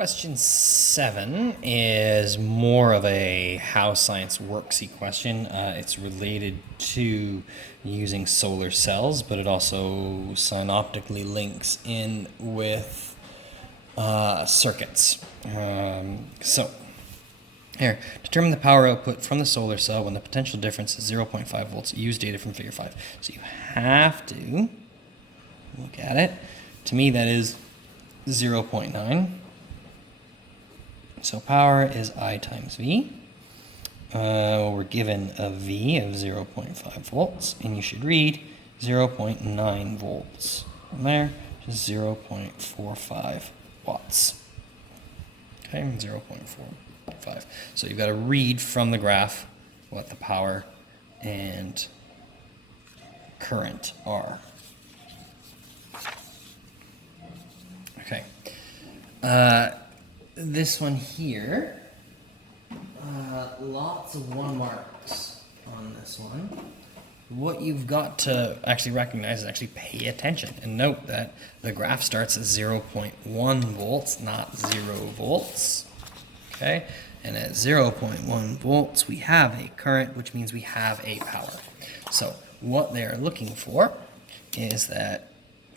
Question 7 is more of a how science worksy question. It's related to using solar cells, but it also synoptically links in with circuits. So, here, determine the power output from the solar cell when the potential difference is 0.5 volts. Use data from figure 5. So you have to look at it. To me, that is 0.9. So power is I times V. We're given a V of 0.5 volts, and you should read 0.9 volts from there, which is 0.45 watts. Okay, 0.45. So you've got to read from the graph what the power and current are. Okay. This one here, lots of 1 marks on this one. What you've got to actually recognize is actually pay attention and note that the graph starts at 0.1 volts, not 0 volts. Okay, and at 0.1 volts we have a current, which means we have a power. So what they're looking for is that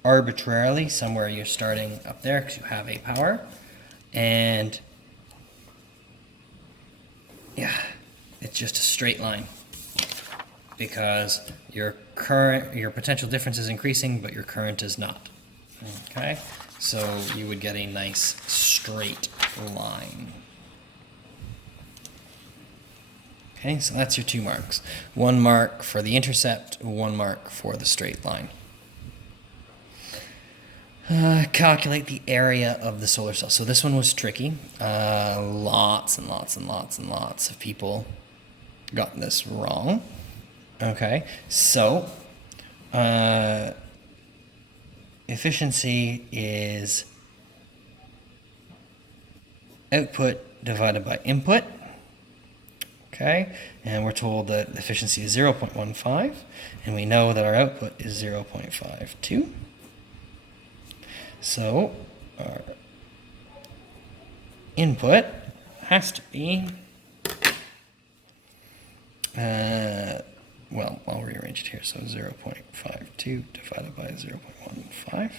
arbitrarily somewhere you're starting up there because you have a power. And yeah, it's just a straight line because your potential difference is increasing, but your current is not. Okay, so you would get a nice straight line. Okay, so that's your 2 marks. 1 mark for the intercept, 1 mark for the straight line. Calculate the area of the solar cell. So this one was tricky. Lots and lots and lots and lots of people got this wrong. Okay, so efficiency is output divided by input. Okay, and we're told that efficiency is 0.15, and we know that our output is 0.52. So our input has to be, well, I'll rearrange it here. So 0.52 divided by 0.15.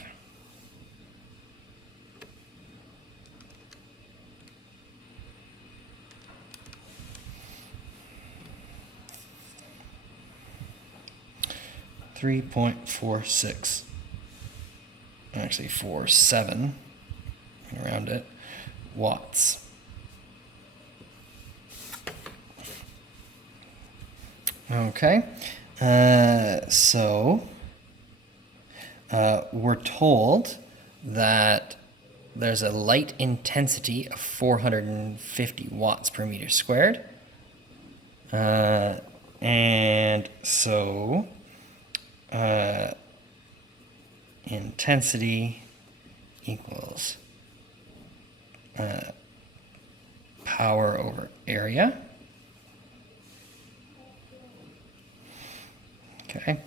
.46. Actually 4.7, around it, watts. Okay, so we're told that there's a light intensity of 450 watts per meter squared. And so intensity equals power over area. Okay,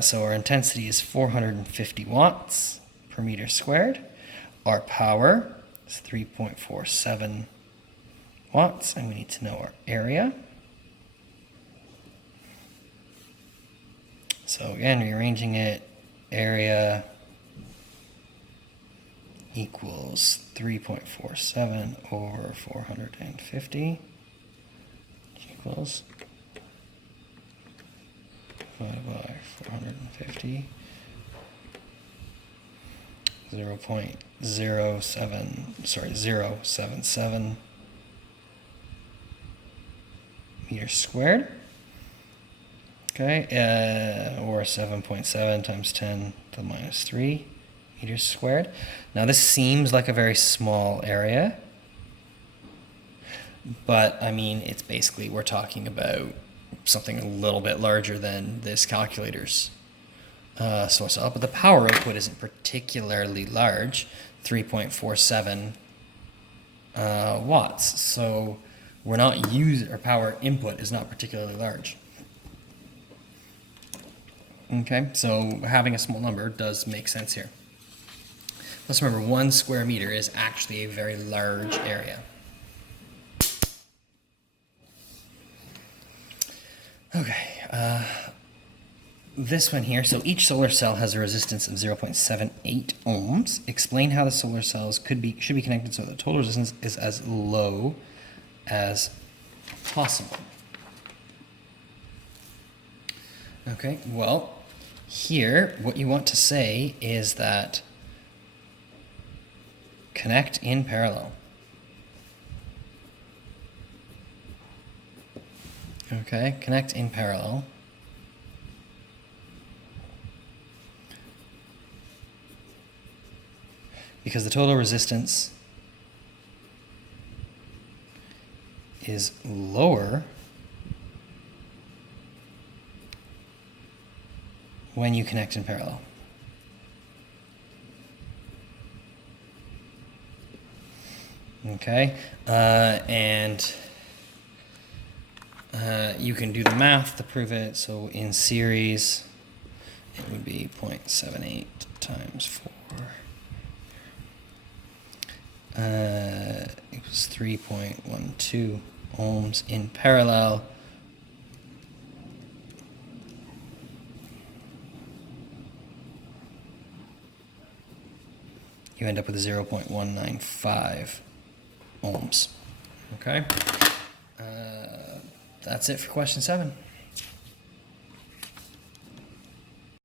so our intensity is 450 watts per meter squared. Our power is 3.47 watts, and we need to know our area. So again, rearranging it, area equals 3.47 over 450 equals divided by 450, 0.077 meters squared. Okay, or 7.7 times 10 to the minus 3 meters squared. Now this seems like a very small area, but I mean, it's basically, we're talking about something a little bit larger than this calculator's source cell, but the power output isn't particularly large, 3.47 watts. So we're not our power input is not particularly large. Okay, so having a small number does make sense here. Let's remember 1 square meter is actually a very large area. Okay, this one here, so each solar cell has a resistance of 0.78 ohms. Explain how the solar cells should be connected so the total resistance is as low as possible. Okay, well, here what you want to say is that connect in parallel. Okay, connect in parallel. Because the total resistance is lower when you connect in parallel. Okay, and you can do the math to prove it. So in series, it would be 0.78 times 4. Equals 3.12 ohms in parallel. You end up with 0.195 ohms. Okay? That's it for question 7.